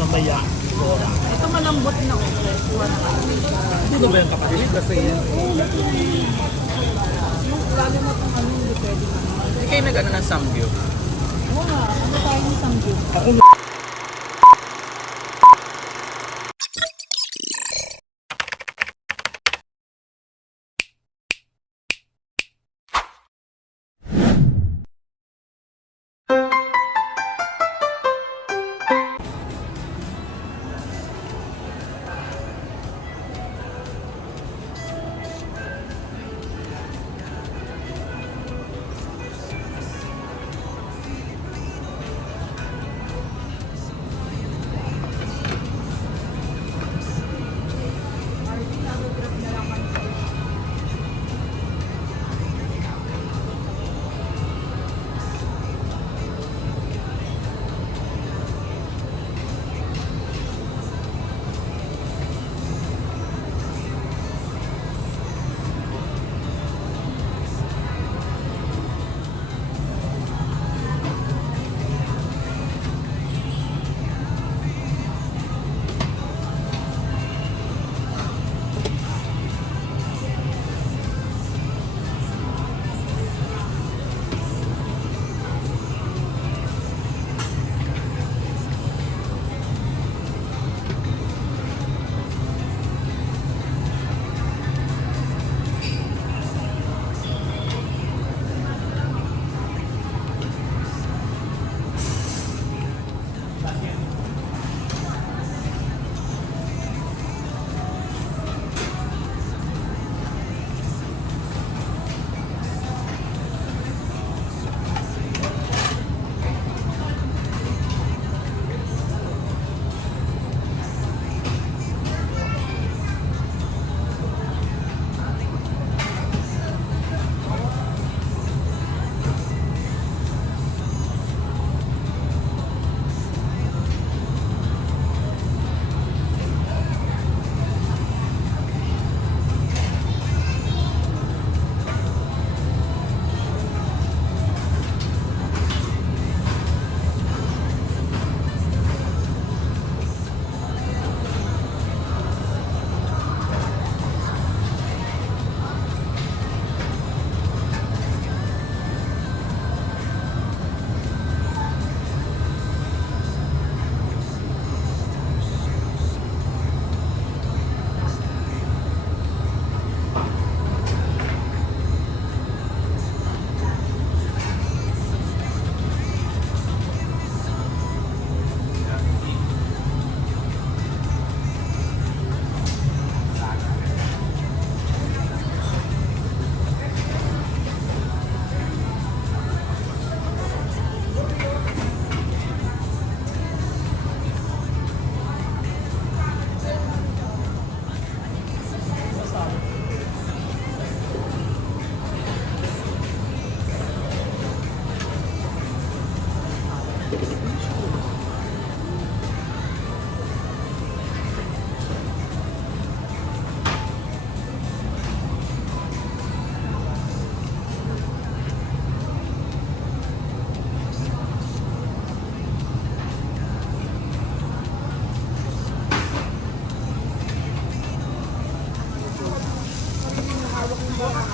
mamaya. Ito malambot na okay. Kuha na kami. Hindi ba yung kapatid? Kasi yan. Yung lalo na itong ano, hindi pwede na. Hindi kayo nag-ano ng samgyup. Wala, ano tayo ng samgyup? Ako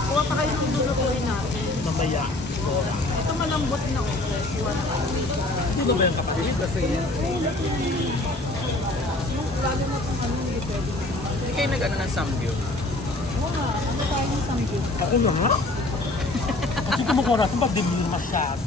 Kuha pa kayo ng lulutuin natin. mamaya. Ito malambot na okay. Kuha na kami. Hindi ba yung kapatid? Kasi yan. Yung lalo na itong ano, hindi pwede na. Hindi kayo nag-ano ng samgyup. Wala, ano tayo ng samgyup? Ako na nga. Kasi kumukuha natin pag din masyado.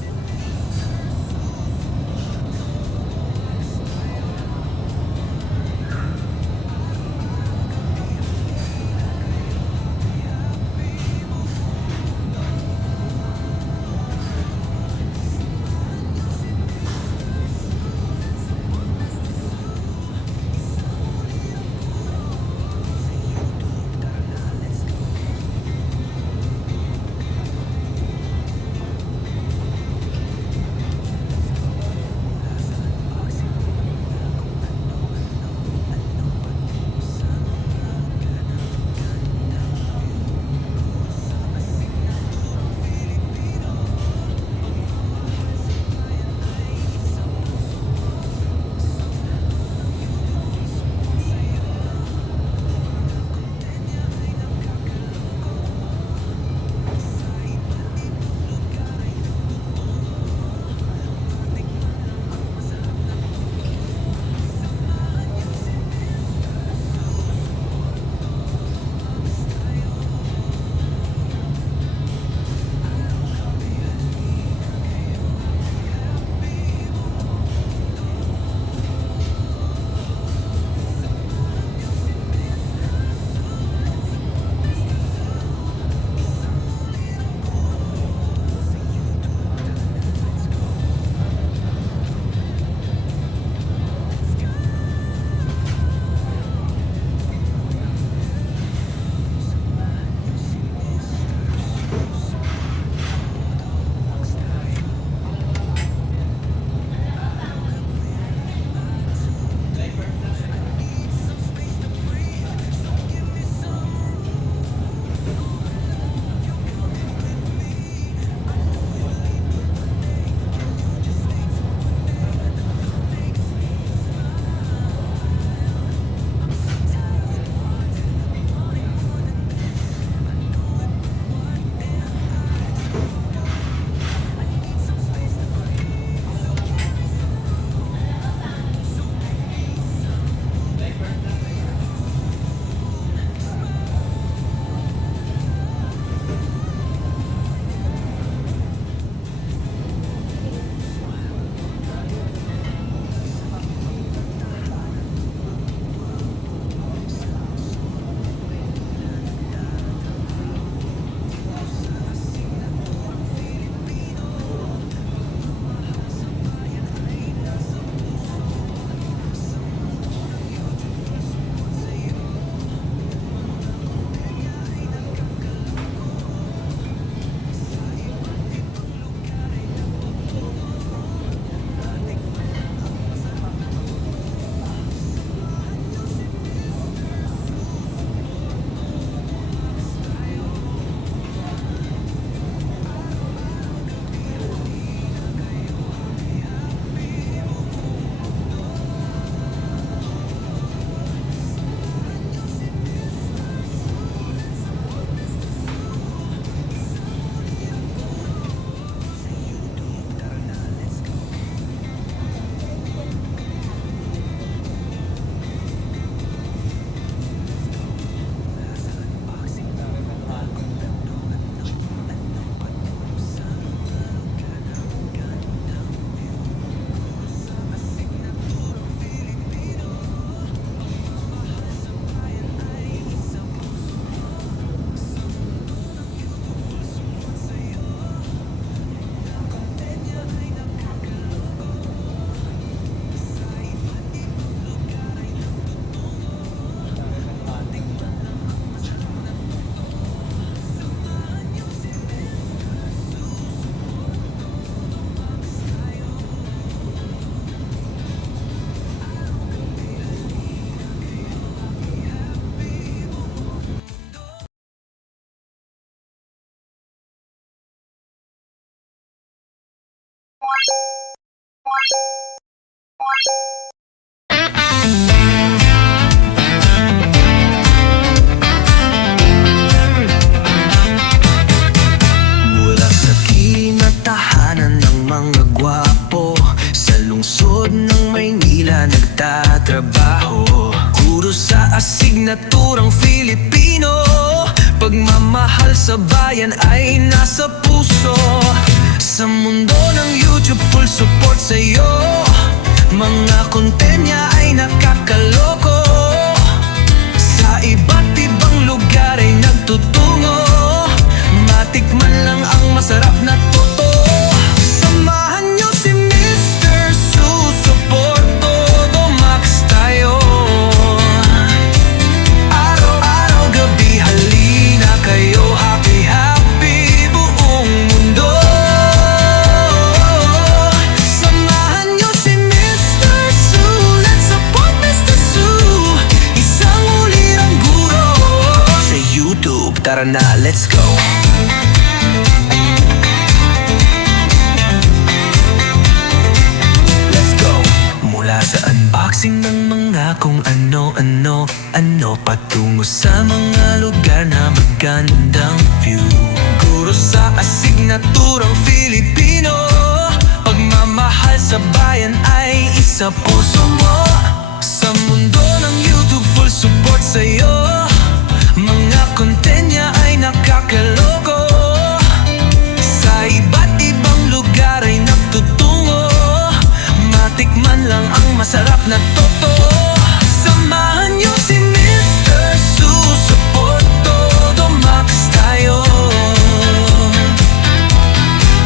nagtatrabaho. Guro sa asignaturang Filipino, pagmamahal sa bayan ay nasa puso. Sa mundo ng YouTube, full support sa'yo. Mga content niya ay nakakaloko. Sa iba't ibang lugar ay nagtutungo. Matikman lang ang masarap na totoo. Samahan niyo si Mr. Susuport, todo max tayo. Araw-araw, gabi, halina kayo. Happy, happy buong mundo. Samahan niyo si Mr. Su. Let's support Mr. Su. Isang ulirang guro sa YouTube, tara na, let's go. Mula sa unboxing ng mga kung ano-ano, patungo sa mga lugar na magandang view. Guro sa asignaturang Filipino, pagmamahal sa bayan ay isa puso mo. Sa mundo ng YouTube, full support sa'yo. Mga content niya ay nakakaloko. Sa iba't ibang lugar ay nagtutungo. Matikman lang ang masarap na totoo. Samahan niyo si Mr. Susuport, todo max tayo.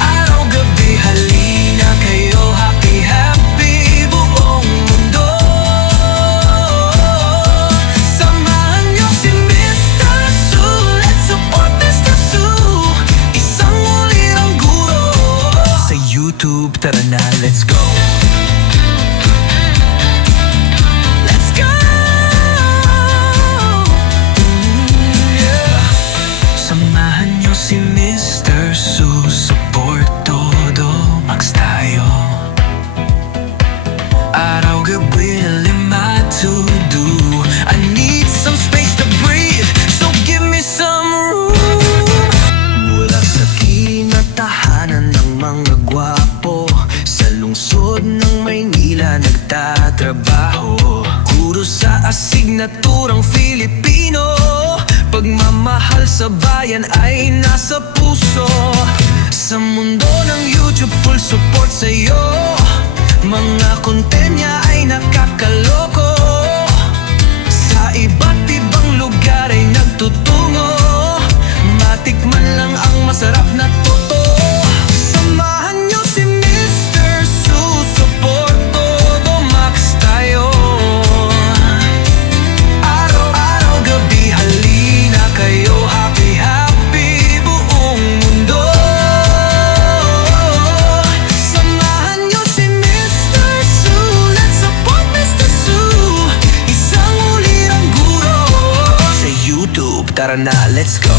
Araw-gabi, halina kayo. Happy, happy buong mundo. Samahan niyo si Mr. Su. Let's support Mr. Su. Isang ulirang guro sa YouTube, tara na, let's go. Si Mr. Susuport, todo max tayo. Araw-gabi na 5 to do. I need some space to breathe, so give me some room. Mula sa kiling at tahanan ng mga gwapo, sa lungsod ng Maynila nagtatrabaho. Guro sa asignaturang Filipino, pagmamahal sa bayan ay nasa puso. Sa mundo ng YouTube, full support sa'yo. Mga content niya ay nakakaloko. Sa iba't ibang lugar ay nagtutungo. Matikman lang ang masarap na totoo. Samahan niyo si Mr. Susuport, todo max tayo. Araw-araw, gabi, halina kayo. Happy, happy buong mundo. Samahan niyo si Mr. Su. Let's support Mr. Su. Isang ulirang guro sa YouTube, tara na, let's go.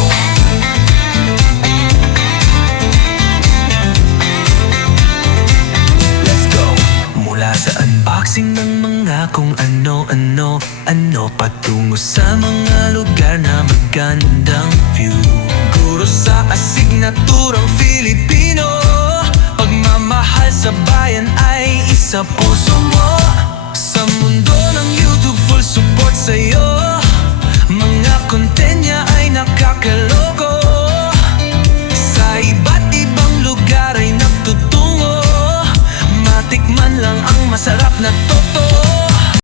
Let's go. Mula sa unboxing ng mga kung ano-ano, patungo sa mga lugar na magandang view. Guro sa asignaturang Filipino, pagmamahal sa bayan ay isa puso mo. Sa mundo ng YouTube, full support sa'yo. Mga content niya ay nakakaloko. Sa iba't ibang lugar ay nagtutungo. Matikman lang ang masarap na to.